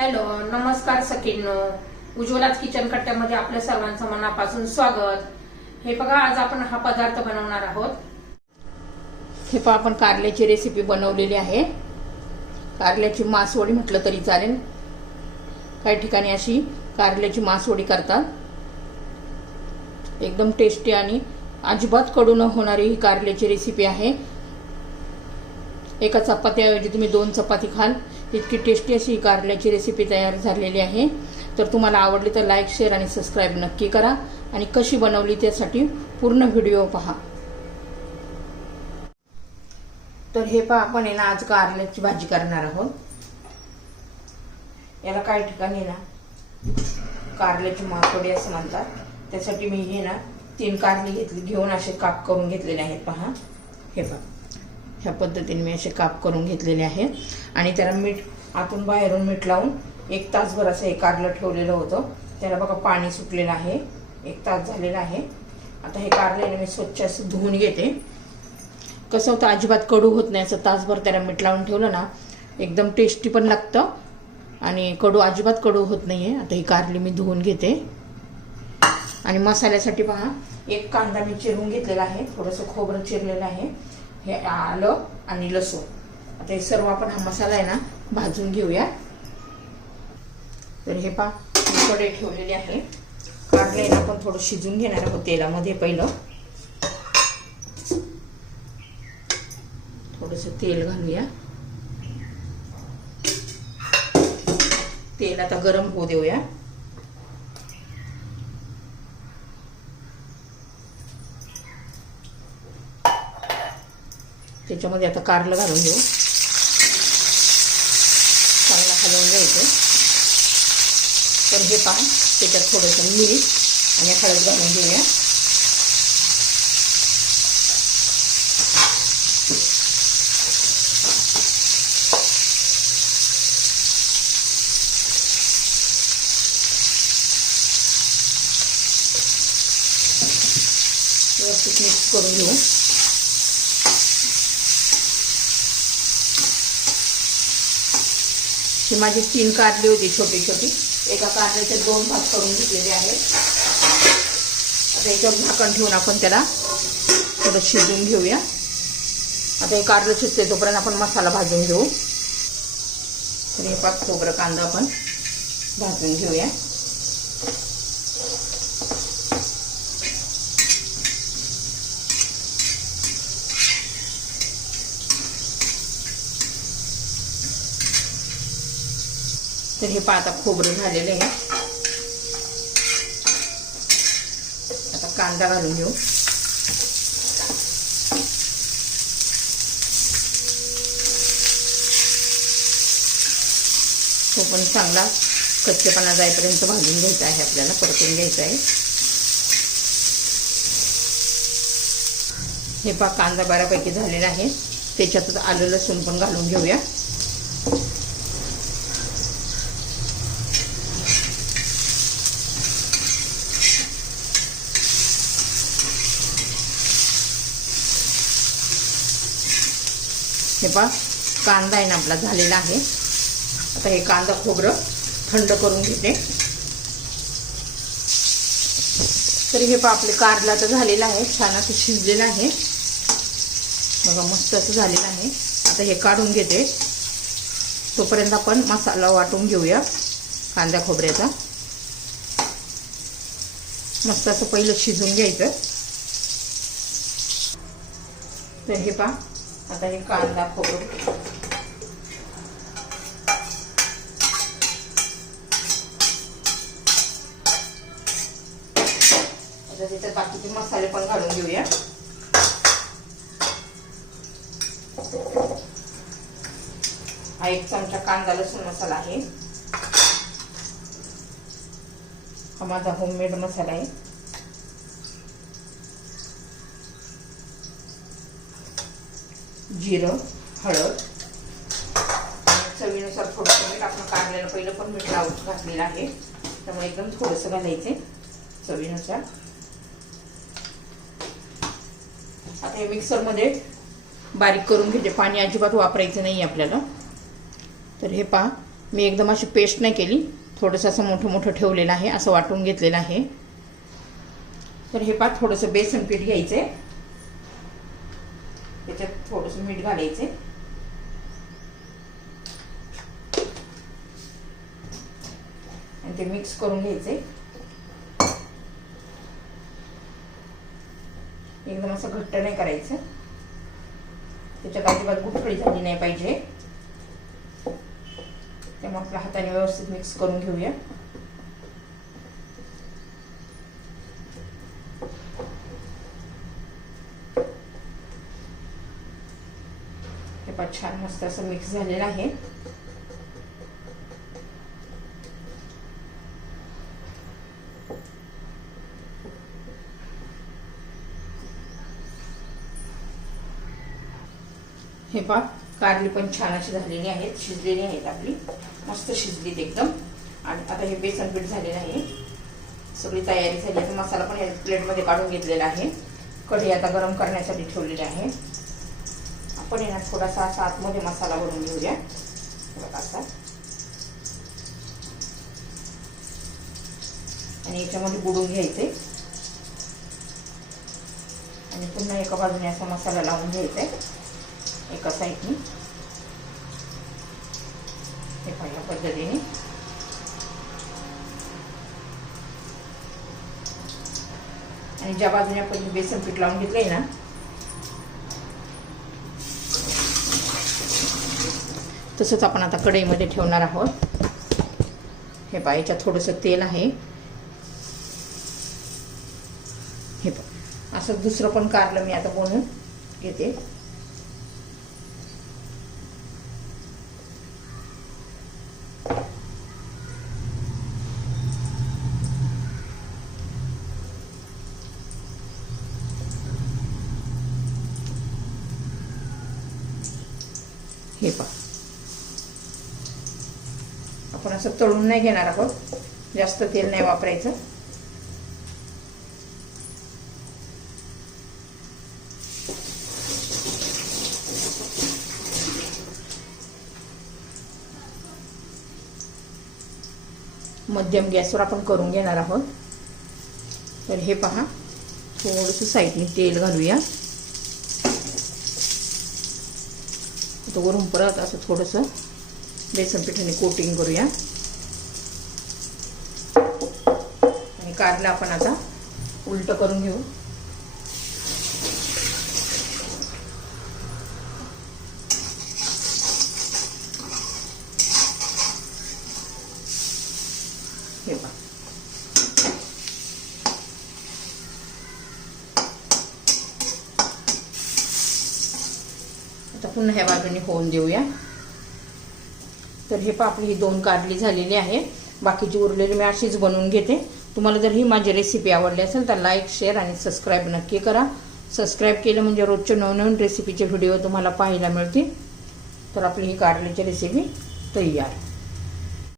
Hello, नमस्कार सखींनो. उज्ज्वलाच kitchen कट्ट्यामध्ये आपल्या सर्वांचं मनापासून स्वागत. हे बघा, आज आपण हा पदार्थ बनवणार आहोत. हे पहा, आपण कारल्याची रेसिपी बनवलेली आहे. कारल्याची मासवडी म्हटलं तरी चालेल. काही ठिकाणी अशी कारल्याची मासवडी करतात. एकदम टेस्टी आणि अजिबात कडू न होणारी ही कारल्याची रेसिपी आहे. एका चपातीऐवजी तुम्ही 2 चपाती खाल इतकी टेस्टी अशी कारल्याची रेसिपी तयार झालेली आहे. तर तुम्हाला आवडली तर लाईक, शेअर आणि सबस्क्राईब नक्की करा आणि कशी बनवली त्यासाठी पूर्ण व्हिडिओ पहा. तर हे पहा, आपण आहे ना आज कारल्याची भाजी करणार आहोत. याला काही ठिकाणी ना कारल्याची मासवडी असं म्हणतात. त्यासाठी मी हे ना 3 कारले घेऊन असे काप करून घेतलेले आहेत. पहा, हे पहा, ह्या पद्धतीने मी असे काप करून घेतलेले आहेत आणि त्याला मीठ आतून बाहेरून मीठ लावून 1 तासभर असं हे कारलं ठेवलेलं होतं. त्याला बघा पाणी सुटलेलं आहे. 1 तास झालेला आहे. आता हे कारले मी स्वच्छ असं धुवून घेते. कसं होतं, अजिबात कडू होत नाही. असं तासभर त्याला मीठ लावून ठेवलं ना एकदम टेस्टी पण लागतं आणि अजिबात कडू होत नाहीये. आता ही कारली मी धुवून घेते आणि मसाल्यासाठी पहा, 1 कांदा मी चिरून घेतलेला आहे. थोडंसं खोबरं चिरलेलं आहे. हे आलं आणि लसूण. आता हे सर्व आपण हा मसाला आहे ना भाजून घेऊया. तर हे पहा, कढई ठेवलेली आहे. कारले ना आपण थोडं शिजून घेणार आहोत तेलामध्ये. पहिलं थोडंसं तेल घालूया. तेल आता गरम होऊ देऊया. त्याच्यामध्ये आता कारलं घालून घेऊ. चांगला हलवून घ्यायचं. तर हे पहा, त्याच्यात थोडंसं मीठ आणि हळद घालून घेऊया. व्यवस्थित मिक्स करून घेऊ. ही माझी 3 कारली होती छोटी छोटी. एका कारल्याचे 2 भाग करून घेतलेले आहेत. आता याच्यावर झाकण ठेवून आपण त्याला थोडं शिजवून घेऊया. आता हे कारलं शिजते तोपर्यंत आपण मसाला भाजून घेऊ. तर हे पाच खोबरं कांदा आपण भाजून घेऊया. तर हे आता खोबरं झालेलं आहे. आता कांदा घालून घेऊ. तो पण चांगला कच्चेपणा जाईपर्यंत भाजून घ्यायचा आहे. आपल्याला परतून घ्यायचा आहे. हे कांदा बऱ्यापैकी झालेला आहे. त्याच्यातच आलं लसूण पण घालून घेऊया. हे कांदा आहे ना आपला झालेला आहे. आता हे कांदा खोबरं थंड करून घेते. तरी हे आपले कारला तर झालेला आहे. छान असं शिजलेलं आहे. बघा, मस्त असं झालेलं आहे. आता हे काढून घेते. तोपर्यंत आपण मसाला वाटून घेऊया कांदा खोबऱ्याचा. मस्त असं पहिलं शिजून घ्यायचं. तर हे आता हे कांदा खोबरं आता त्याच्यात बाकीचे मसाले पण घालून घेऊया. हा 1 चमचा कांदा लसूण मसाला आहे. हा माझा होममेड मसाला आहे. जिरं, हळद, चवीनुसार थोडंसं मीठ. आपण कारल्याला पहिलं पण मीठ लावून घातलेलं आहे, त्यामुळे एकदम थोडंसं घालायचे चवीनुसार. आता हे मिक्सरमध्ये बारीक करून घेते. पाणी अजिबात वापरायचं नाही आपल्याला. तर हे मी एकदम अशी पेस्ट नाही केली, थोडंसं असं मोठं मोठं ठेवलेलं आहे, असं वाटून घेतलेलं आहे. तर हे पहा थोडंसं बेसन पीठ घ्यायचंय, त्याच्यात थोडंसं मीठ घालायचंय आणि ते मिक्स करून घ्यायचंय. एकदम असं घट्ट नाही करायचं, त्याच्यात अजिबात गुठळी झाली नाही पाहिजे. त्यामुळे आपल्या हाताने व्यवस्थित मिक्स करून घेऊया. हे पण छान मस्त असं मिक्स झालेलं आहे. हे पहा कारली पण छान अशी झालेली आहेत, शिजलेली आहेत, आपली मस्त शिजलीत एकदम. आणि आता हे बेसन पीठ झालेलं आहे, सगळी तयारी झाली. आता मसाला पण या प्लेटमध्ये काढून घेतलेला आहे. कढई आता गरम करण्यासाठी ठेवलेली आहे. आपण आहे ना थोडासा असा आतमध्ये मसाला भरून घेऊया, असा. आणि याच्यामध्ये बुडून घ्यायचे आणि पुन्हा एका बाजूने असा मसाला लावून घ्यायचा आहे एका साईडनी. हे पहिल्या पद्धतीने आणि ज्या बाजूने आपण बेसन पीठ लावून घेतलंय ना, तसंच आपण आता कढईमध्ये ठेवणार आहोत. हे पहा याच्यात थोडंसं तेल आहे. हे पहा असं दुसरं पण कारलं मी आता बनवून घेते. हे पहा आपण असं तळून नाही घेणार आहोत, जास्त तेल नाही वापरायचं. मध्यम गॅसवर आपण करून घेणार आहोत. तर हे पहा थोडंसं साईडने तेल घालूया. आता वरून परत असं थोडंसं बेसन पिठाने कोटिंग करूया. आणि कारलं आपण आता उलट करून घेऊ. हे पहा आता पुन्हा ह्या बाजूने होऊन देऊया. तर हे पहा आपली ही 2 कारली झालेली आहे. बाकीची उरलेली मी अशीच बनवून घेते. तुम्हाला जर ही माझी रेसिपी आवडली असेल तर लाईक, शेअर आणि सबस्क्राईब नक्की करा. सबस्क्राईब केलं म्हणजे रोजचे नवनवीन रेसिपीचे व्हिडिओ तुम्हाला पाहायला मिळतील. तर आपली ही कारलीची रेसिपी तयार.